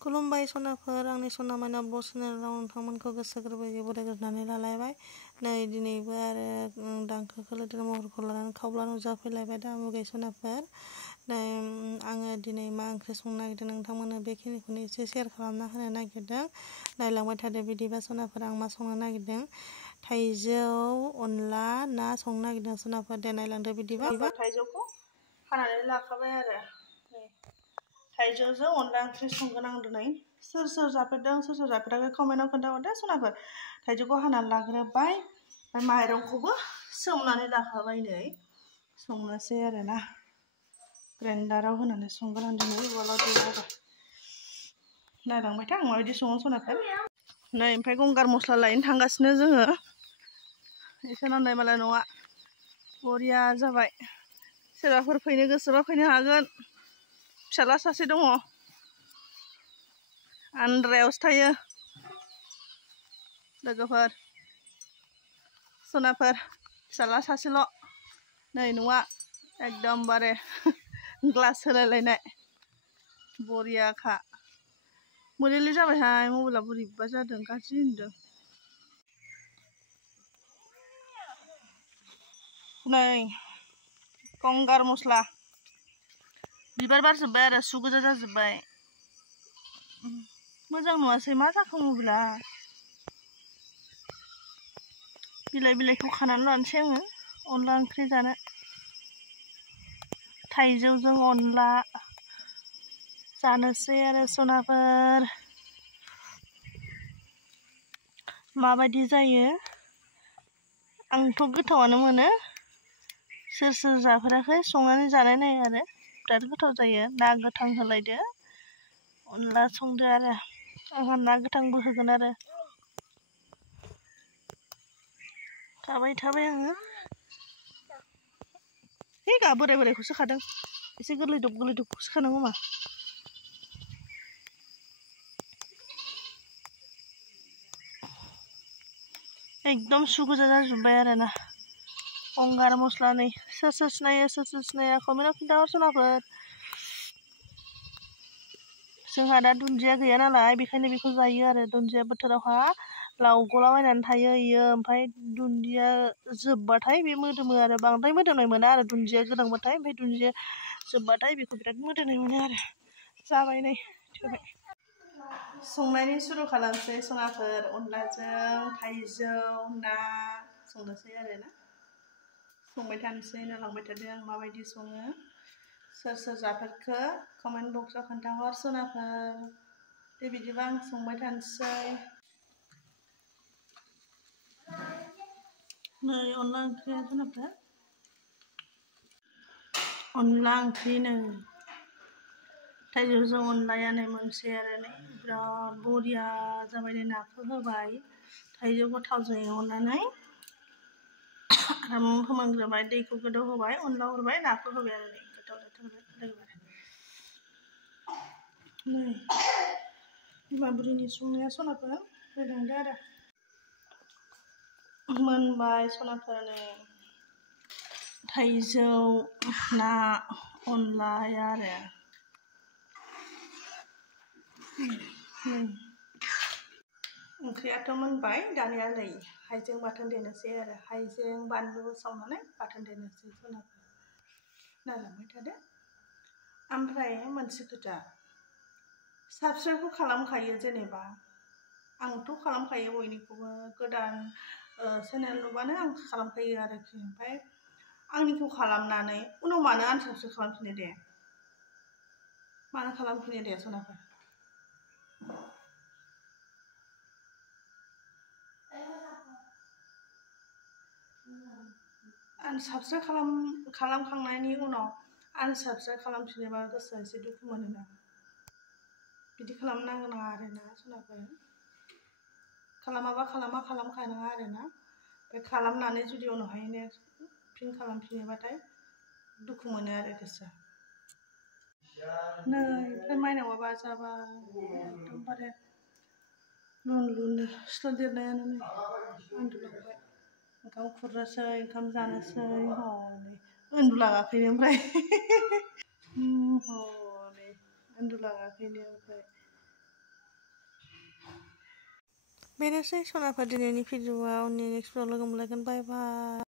खुलुमबाय सनाफोर, आंनि सना मायना बर चेनेलाव नोंथांमोनखौ गोसो गोरबोयै बरायग्रोनानै लालायबाय। नै दिनैबो आरो दांखो खोलोदोर महरखौ लानानै खावब्ला नुजाफैलायबाय दा मुगै सनाफोर। नै आङो दिनै मा ओंख्रि संनो नागिरदों नोंथांमोननो बेखिनिखौनो एसे शेयार खालामना होनो नागिरदों। नायलांबाय थादो बिदिबा सनाफोर आं मा संनो नागिरदों। थाइजौ अनला ना संनो नागिरदों सनाफोर, दे नायलांदो बिदिबा। थाइजौखौ हानानै लाखाबाय आरो थाइजौजों अनला ओंख्रि संगोन आं दिनै। सोर सोर जाफेरदों सोर सोर जाफेराखै कमेन्टआव खोन्थाहरदो सनाफोर। थाइजौखौ हानानै लाग्रोबाय, माइरंखौबो सोमनानै लाखाबाय। नै संनोसै आरोना, ग्राइन्डाराव होनानै संगोन आं दिनै, उवालाव देया आरो। नायलांबाय था आं माबायदि सङो सनाफोर। नै ओमफ्राय गंगार मस्ला लायनो थांगासिनो जोङो। एसे नांनाय मालाय नङा, बरिया जाबाय। सोरबाफोर फैनो गोसोबा फैनो हागोन। फिसाला सासे दङ, आन्द्रायावसो थायो। लोगोफोर सनाफोर, फिसाला सासेल'। नै न'आ एकदमबारे ग्लास होलायलायनाय बरियाखा। मोलेले जाबायहाय मबाइला, बोरैबा जादों गाज्रि नुदों। नै गंगार मस्ला, बिबार बारजोब्बाय आरो सु गोजा जाजोब्बाय। मोजां नुवासै, मा जाखो मबाइला। बिलाइखौ खानानै लानोसै आङो अनला ओंख्रि जानो। थाइजौजों अनला जानोसै आरो सनाफोर। माबायदि जायो, आंथ' गोथावानो मोनो। सोर सोर जाफेराखै संनानै जानाय नाय आरो, बिराद गोथाव जायो। ना गोथां होलायदो, अनला संदो आरो। आंहा ना गोथांबो होगोन आरो। खाबाय थाबाय आङो। है गा बोराय बोरायखौसो खादों, एसे गोरलैदबखौसो खानांगौ मा। एकदम सु गोजा जाजोब्बाय आरोना। गंगार मस्ला नै सोर सोर सिनायो सोर सोर सिनाया कमेन्टआव खिन्थाहर सनाफोर। जोंहा दा दुन्दिया गैया नालाय बेखायनो बेखौ जायो आरो। दुन्दिया बोथोरावहा लावगलाबायनानै थायो इयो, ओमफ्राय दुन्दिया जोबबाथाय बे मोदोमो आरो। बांद्राय मोदोमनाय मोना आरो दुन्दिया गोनांबाथाय, ओमफ्राय दुन्दिया जोबबाथाय बेखौ बिराद मोदोमनाय मोनो आरो। जाबाय नै थोबाय। संनायनि सुरु खालामसै सनाफोर। अनलाजों थाइजौ ना संनोसै आरोना। संबाय थानोसै, नायलांबाय थादो आं माबायदि सङो। सोर सोर जाफेरखो कमेन्ट बक्सआव खोन्थाहर सनाफोर। दे बिदिबा आं संबाय थानोसै। नै अनला ओंख्रिया सनाफोर, अनला ओंख्रि नै थाइजौजों अनलाया नै मोनसे आरो नै बिराद बरिया जाबाय। नै नाखौ होबाय, थाइजौखौ थावजों एवनानै आराम फोमोनग्रोबाय, दैखौ गोदौ होबाय, अनला हरबाय, नाखौ होबाय आरो। नै गोथाव जाथारबाय। नै बिमा बुरिनि संनाया सनाफोर, नायलांदो आरो। मोनबाय सनाफोर, नै थाइजौ ना अनलाया आरो। ओंख्रियाथ' मोनबाय, दानिया नै हाइजें बाथोन देनोसै आरो। हाइजें बानलु सावनानै बाथोन देनोसै सनाफोर, नायलांबाय थादो। ओमफ्राय मोनसे खोथा, साबस्क्राइबखौ खालामखायो जेनेबा, आंथ' खालामखायो बयनिखौबो। गोदान चेनेल नुबानो आं खालामखायो आरोखि। ओमफ्राय आंनिखौ खालामनानै उनाव मानो आनसाबस्क्राइब खालामफिनो दे, मानो खालामफिनो दे सनाफोर। आनसाबस्क्राइब खालामखांनायनि उनाव आनसाबस्क्राइब खालामफिनोबा गोसोआ एसे दुखु मोनोना। बिदि खालामनाङा आरोना सनाफोर। खालामाबा खालामखानाङा आरोना। ओमफ्राय खालामनानै जुदि उनावहाय नेक्स्ट फिन खालामफिनोबाथाय दुखु मोनो आरो गोसोआ। नै ओमफ्राय माइनावआ जाबाय एकदमबारे लुन सिथ्ला देरनायानो नै उन्दुलांबाय। ओंखाम खुरनोसै, ओंखाम जानोसै, हनै उन्दुलाङाखैनो ओमफ्राय हनै उन्दुलाङाखैनो ओमफ्राय बेनोसै सनाफोर दिनैनि भिडिअ'आ उननि नेक्स्ट भिडिअ'आव लोगो मोनलायगोन बाय बाय।